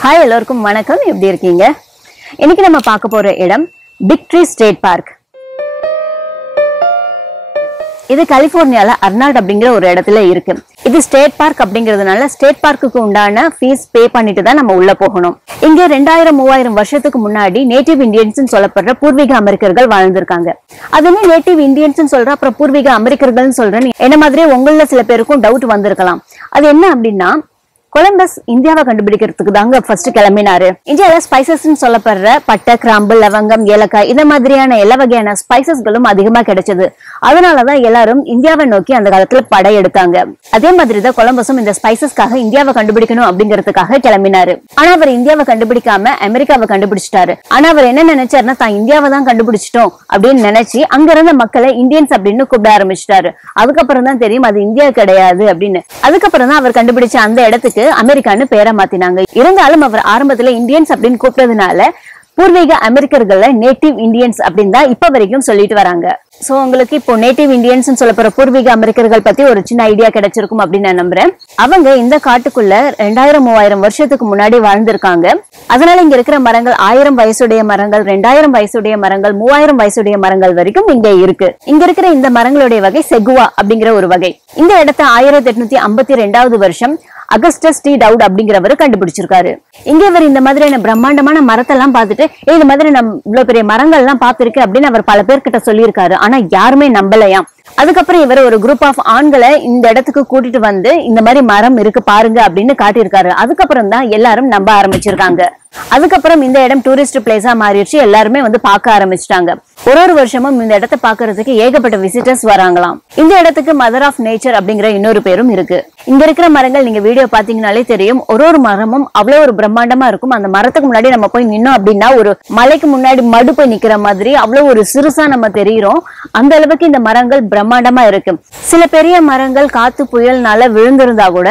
Hi எல்லாருக்கும் வணக்கம். எப்படி இருக்கீங்க? இன்னைக்கு நம்ம பார்க்க போற இடம் பிக் ட்ரீ ஸ்டேட் பார்க். இது கலிபோர்னியால அர்னால்ட் அப்படிங்கிற ஒரு இடத்துல இருக்கு. இது ஸ்டேட் பார்க் அப்படிங்கிறதுனால ஸ்டேட் பார்க்குக்கு உண்டான ஃபீஸ் பே பண்ணிட்டு தான் நம்ம உள்ள போகணும். இங்க 2000-3000 வருஷத்துக்கு முன்னாடி நேட்டிவ் இந்தியன்ஸ் சொல்லப்படுற பூர்வீக அமெரிக்கர்கள் வாழ்ந்திருக்காங்க. அதுன்னு நேட்டிவ் இந்தியன்ஸ் சொல்ற அப்புறம் பூர்வீக அமெரிக்கர்கள் சொல்றேன் என்ன மாதிரி உங்கள சில பேருக்கும் டவுட் வந்திருக்கலாம். அது என்ன அப்படின்னா, கொலம்பஸ் இந்தியாவை கண்டுபிடிக்கிறதுக்கு தாங்க ஃபர்ஸ்ட் கிளம்பினாரு. இந்தியாவில ஸ்பைசஸ் சொல்லப்படுற பட்டை, கிராம்பு, லவங்கம், ஏலக்காய் இந்த மாதிரியான எல்லா வகையான ஸ்பைசஸ்களும் அதிகமா கிடைச்சது. அதனாலதான் எல்லாரும் இந்தியாவை நோக்கி அந்த காலத்துல படையெடுத்தாங்க. அதே மாதிரிதான் கொலம்பஸும் இந்த ஸ்பைசஸ்க்காக இந்தியாவை கண்டுபிடிக்கணும் அப்படிங்கறதுக்காக கிளம்பினாரு. ஆனா அவர் இந்தியாவை கண்டுபிடிக்காம அமெரிக்காவை கண்டுபிடிச்சிட்டாரு. ஆனா அவர் என்ன நினைச்சாருன்னா, தான் இந்தியாவை தான் கண்டுபிடிச்சிட்டோம் அப்படின்னு நினைச்சு அங்க இருந்த மக்களை இந்தியன்ஸ் அப்படின்னு கூப்பிட ஆரம்பிச்சிட்டாரு. அதுக்கப்புறம் தான் தெரியும் அது இந்தியா கிடையாது அப்படின்னு. அதுக்கப்புறம் தான் அவர் கண்டுபிடிச்ச அந்த இடத்துக்கு அமெரிக்கான்னு பேரை மாத்தினாங்க. இருந்தாலும் அவர் ஆரம்பத்துல இந்தியன்ஸ் அப்படின்னு கூப்பிட்டதுனால பூர்வீக அமெரிக்கர்கள நேட்டிவ் இந்தியன்ஸ் அப்படின்னு தான் இப்ப வரைக்கும் சொல்லிட்டு வராங்க. சோ உங்களுக்கு இப்போ நேட்டிவ் இந்தியன்ஸ் சொல்லப்படுற பூர்வீக அமெரிக்கர்கள் பத்தி ஒரு சின்ன ஐடியா கிடைச்சிருக்கும் அப்படின்னு நான் நம்புறேன். அவங்க இந்த காட்டுக்குள்ள 2000-3000 வருஷத்துக்கு முன்னாடி வாழ்ந்திருக்காங்க. அதனால இங்க இருக்கிற மரங்கள் 1000 வயசுடைய மரங்கள், 2000 வயசுடைய மரங்கள், 3000 வயசுடைய மரங்கள் வரைக்கும் இங்க இருக்கு. இங்க இருக்கிற இந்த மரங்களுடைய வகை செகுவா அப்படிங்கிற ஒரு வகை. இந்த இடத்த 1852 வருஷம் அகஸ்டஸ் டி டவுட் அப்படிங்கிறவரு கண்டுபிடிச்சிருக்காரு. இங்க இவர் இந்த மாதிரியான பிரம்மாண்டமான மரத்தெல்லாம் பார்த்துட்டு இந்த மாதிரி நம்ம இவ்வளவு பெரிய மரங்கள் எல்லாம் பார்த்திருக்கு அப்படின்னு அவர் பல பேர்கிட்ட சொல்லியிருக்காரு. ஆனா யாருமே நம்பலையாம். அதுக்கப்புறம் இவர் ஒரு குரூப் ஆஃப் ஆண்களை இந்த இடத்துக்கு கூட்டிட்டு வந்து இந்த மாதிரி மரம் இருக்கு பாருங்க அப்படின்னு காட்டியிருக்காரு. அதுக்கப்புறம் தான் எல்லாரும் நம்ப ஆரம்பிச்சிருக்காங்க. அதுக்கப்புறம் இந்த இடம் டூரிஸ்ட் பிளேஸா மாறிடுச்சு. எல்லாருமே வந்து பார்க்க ஆரம்பிச்சிட்டாங்க. ஒரு வருஷமும் இந்த இடத்தை பாக்குறதுக்கு ஏகப்பட்ட விசிட்டர்ஸ் வராங்களாம். இந்த இடத்துக்கு மதர் ஆஃப் நேச்சர் அப்படிங்கிற இன்னொரு பேரும் இருக்கு. இங்க இருக்கிற மரங்கள் நீங்க வீடியோ பாத்தீங்கன்னாலே தெரியும். ஒரு மரமும் அவ்வளவு ஒரு பிரம்மாண்டமா இருக்கும். அந்த மரத்துக்கு முன்னாடி நம்ம போய் நின்னோம் அப்படின்னா ஒரு மலைக்கு முன்னாடி மடு போய் நிக்கிற மாதிரி அவ்வளவு ஒரு சிறுசா நம்ம தெரியும். அந்த அளவுக்கு இந்த மரங்கள் பிரம்மாண்டமா இருக்கு. சில பெரிய மரங்கள் காத்து புயல்னால விழுந்திருந்தா கூட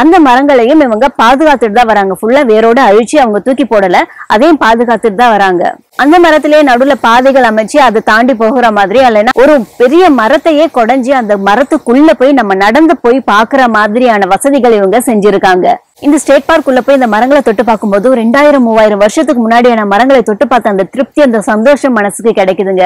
அந்த மரங்களையும் இவங்க பாதுகாத்துட்டு தான் வராங்க. ஃபுல்லா வேரோட அழிச்சு அவங்க தூக்கி போடல, அதையும் பாதுகாத்துட்டு தான் வராங்க. அந்த மரத்திலேயே நடுவுல பாதைகள் அமைச்சு அதை தாண்டி போகிற மாதிரி, இல்லைன்னா ஒரு பெரிய மரத்தையே கொடைஞ்சி அந்த மரத்துக்குள்ள போய் நம்ம நடந்து போய் பாக்குற மாதிரியான வசதிகள் இவங்க செஞ்சிருக்காங்க. இந்த ஸ்டேட் பார்க் உள்ள போய் இந்த மரங்களை தொட்டு பார்க்கும்போது 2000-3000 வருஷத்துக்கு முன்னாடியான மரங்களை தொட்டு பார்த்த அந்த திருப்தி, அந்த சந்தோஷம் மனசுக்கு கிடைக்குதுங்க.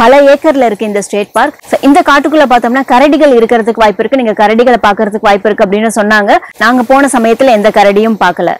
பல ஏக்கர்ல இருக்கு இந்த ஸ்டேட் பார்க். இந்த காட்டுக்குள்ள பார்த்தோம்னா கரடிகள் இருக்கிறதுக்கு வாய்ப்பு இருக்கு. நீங்க கரடிகளை பாக்குறதுக்கு வாய்ப்பு இருக்கு அப்படின்னு சொன்னாங்க. நாங்க போன சமயத்துல எந்த கரடியும் பார்க்கல.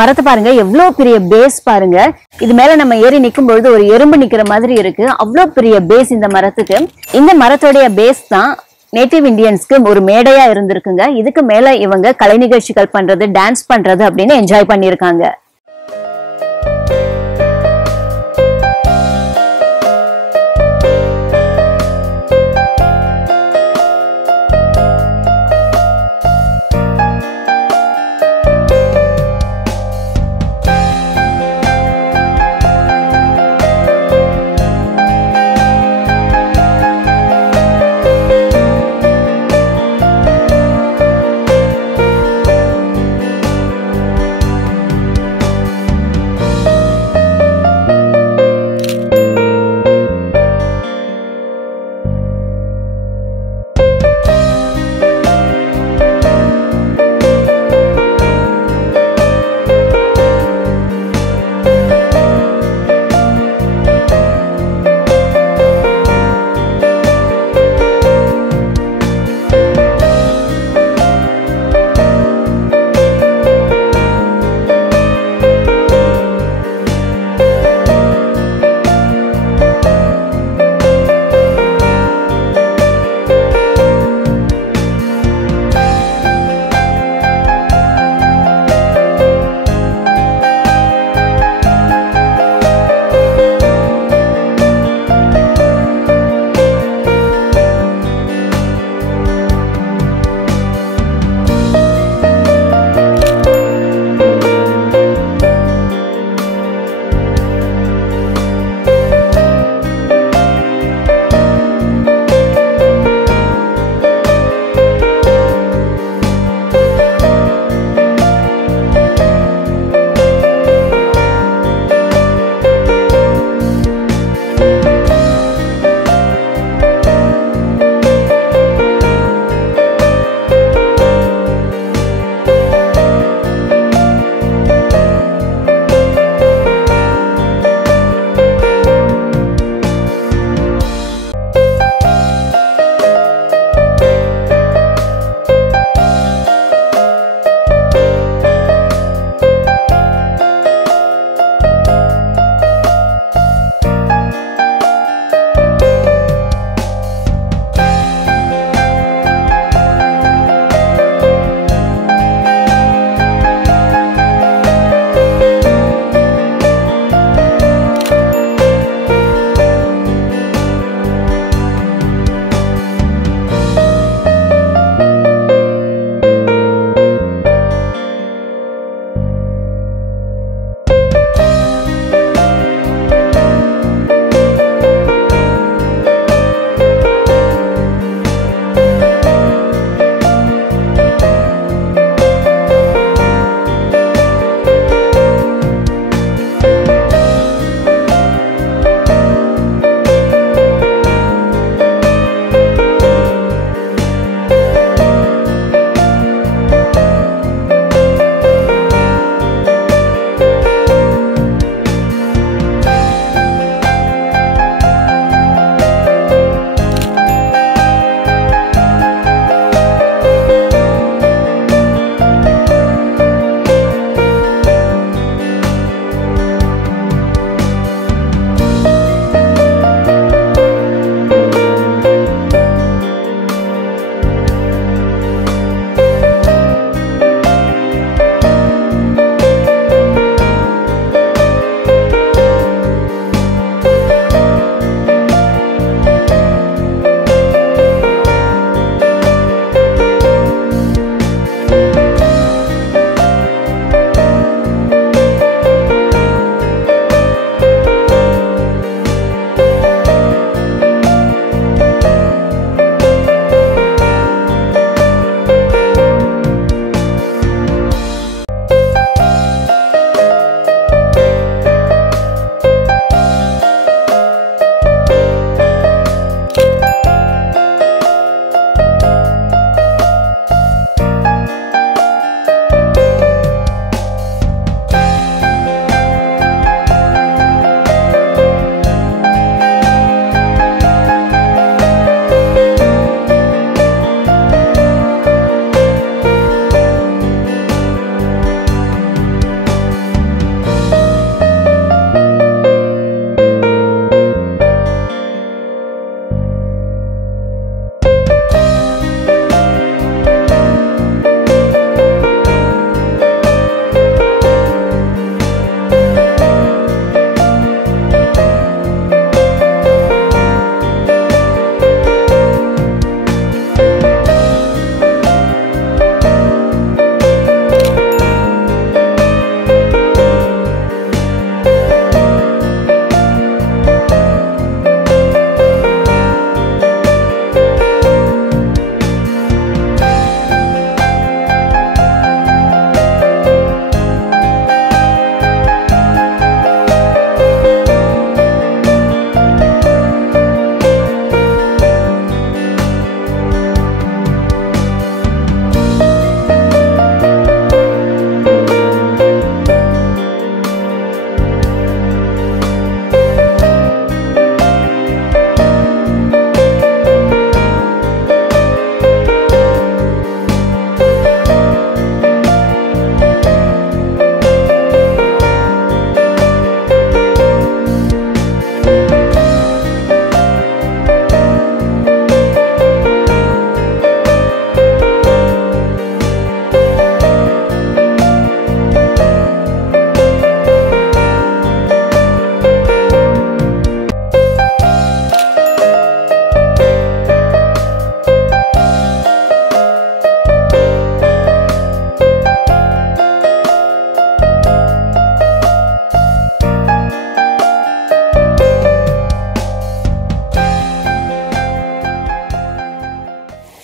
மரத்தை பாருங்க, எவ்வளவு பெரிய பேஸ் பாருங்க. இது மேல நம்ம ஏறி நிக்கும் பொழுது ஒரு எறும்பு நிக்கிற மாதிரி இருக்கு. அவ்வளவு பெரிய பேஸ் இந்த மரத்துக்கு. இந்த மரத்தோடைய பேஸ் தான் நேட்டிவ் இந்தியன்ஸ்க்கு ஒரு மேடையா இருந்திருக்குங்க. இதுக்கு மேல இவங்க கலை நிகழ்ச்சிகள் பண்றது, டான்ஸ் பண்றது அப்படின்னு என்ஜாய் பண்ணிருக்காங்க.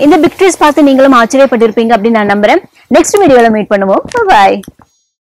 இந்த பிக் ட்ரீஸ் பார்த்து நீங்களும் ஆச்சரியப்பட்டிருப்பீங்க அப்படின்னு நான் நம்புறேன். நெக்ஸ்ட் வீடியோல மீட் பண்ணுவோம். பை.